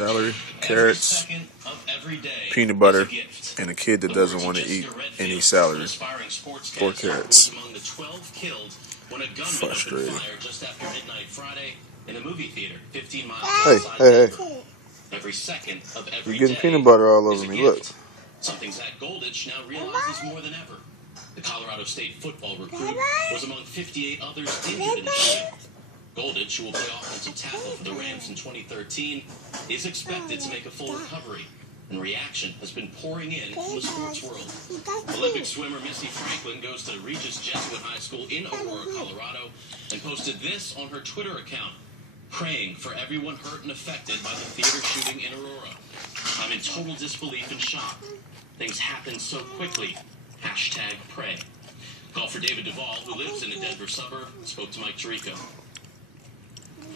Celery, carrots, peanut butter, and a kid that doesn't want to eat any celery or carrots. Frustrating. Hey. You're getting peanut butter all over me. Look. Something Zach Goldich now realizes more than ever. The Colorado State football recruit was among 58 others injured in the shooting. Goldich, who will play offensive tackle for the Rams in 2013, is expected to make a full recovery, and reaction has been pouring in from the sports world. Olympic swimmer Missy Franklin goes to Regis Jesuit High School in Aurora, Colorado, and posted this on her Twitter account: praying for everyone hurt and affected by the theater shooting in Aurora. I'm in total disbelief and shock. Things happen so quickly. #pray. Call for David Duvall, who lives in a Denver suburb, spoke to Mike Tirico.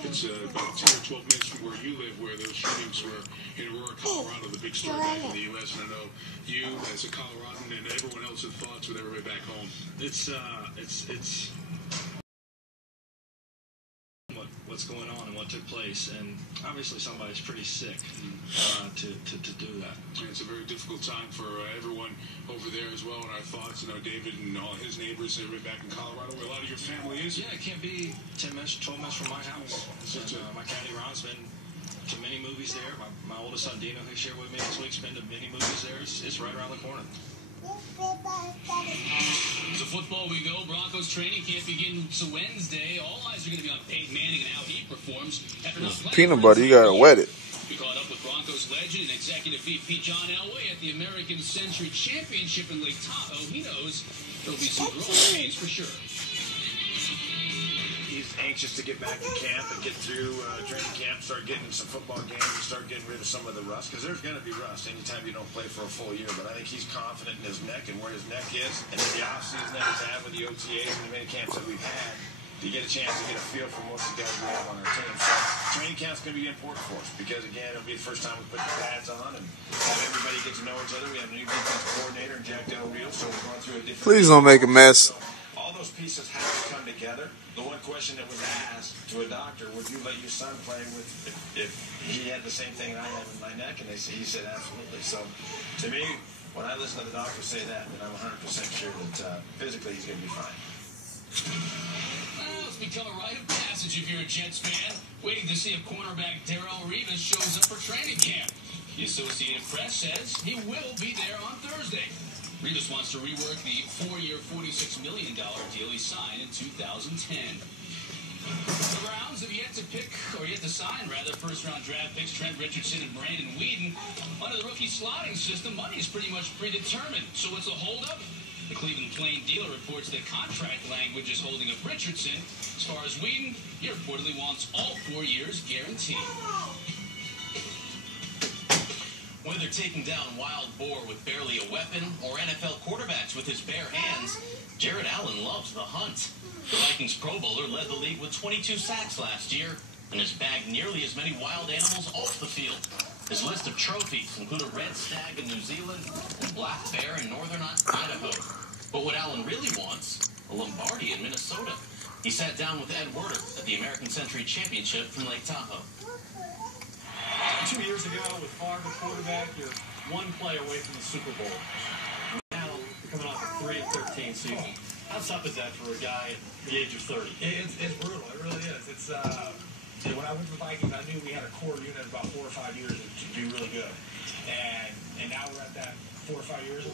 It's about 10 or 12 minutes from where you live, where those shootings were in Aurora, Colorado, the big story back in the U.S. And I know you, as a Coloradan, and everyone else had thoughts with everybody back home. It's what's going on and what took place, and obviously somebody's pretty sick to do that. And it's a very difficult time for everyone over there as well, and our thoughts, David and all his neighbors, everybody back in Colorado, where a lot of your family is. Yeah, it can't be 10 minutes, 12 minutes from my house. And, my caddy Ron's been to many movies there. My oldest son Dino, who shared with me this week, has been to many movies there. It's right around the corner. So football we go. Broncos training camp begins Wednesday. All eyes are going to be on Peyton Manning and how he performs. Peanut butter, you gotta wet it. We caught up with Broncos legend and executive VP John Elway at the American Century Championship in Lake Tahoe. He knows there'll be some growing pains for sure. He's anxious to get back to camp and get through training camp, start getting some football games, and start getting rid of some of the rust, because there's going to be rust anytime you don't play for a full year. But I think he's confident in his neck and where his neck is, and in the offseason that he's had with the OTAs and the mini camps that we've had, to get a chance to get a feel for most of the guys we have on our team. So training camp's going to be important for us, because again, it'll be the first time we put the pads on and have everybody get to know each other. We have a new defense coordinator in Jack Del Rio, so we're going through a different. Please don't make a mess. All those pieces have to come together. The one question that was asked to a doctor: would you let your son play with if he had the same thing I have in my neck? And he said absolutely. So to me, when I listen to the doctor say that, then I'm 100% sure that physically he's going to be fine. Well, it's become a rite of passage if you're a Jets fan, waiting to see if cornerback Darrelle Revis shows up for training camp. The Associated Press says he will be there on Thursday. Revis wants to rework the 4-year, $46 million deal he signed in 2010. The Browns have yet to sign first-round draft picks Trent Richardson and Brandon Weeden. Under the rookie slotting system, money is pretty much predetermined. So what's the holdup? The Cleveland Plain Dealer reports that contract language is holding up Richardson. As far as Weeden, he reportedly wants all 4 years guaranteed. Whether taking down wild boar with barely a weapon or NFL quarterbacks with his bare hands, Jared Allen loves the hunt. The Vikings Pro Bowler led the league with 22 sacks last year and has bagged nearly as many wild animals off the field. His list of trophies include a red stag in New Zealand and black bear in northern Idaho. But what Allen really wants, a Lombardi in Minnesota. He sat down with Ed Werder at the American Century Championship from Lake Tahoe. 2 years ago, with Favre the quarterback, you're one play away from the Super Bowl. Now, you're coming off a 3-13 season. How tough is that for a guy at the age of 30? It's brutal. It really is. It's when I went to the Vikings, I knew we had a core unit about 4 or 5 years to be really good, and now we're at that 4 or 5 years.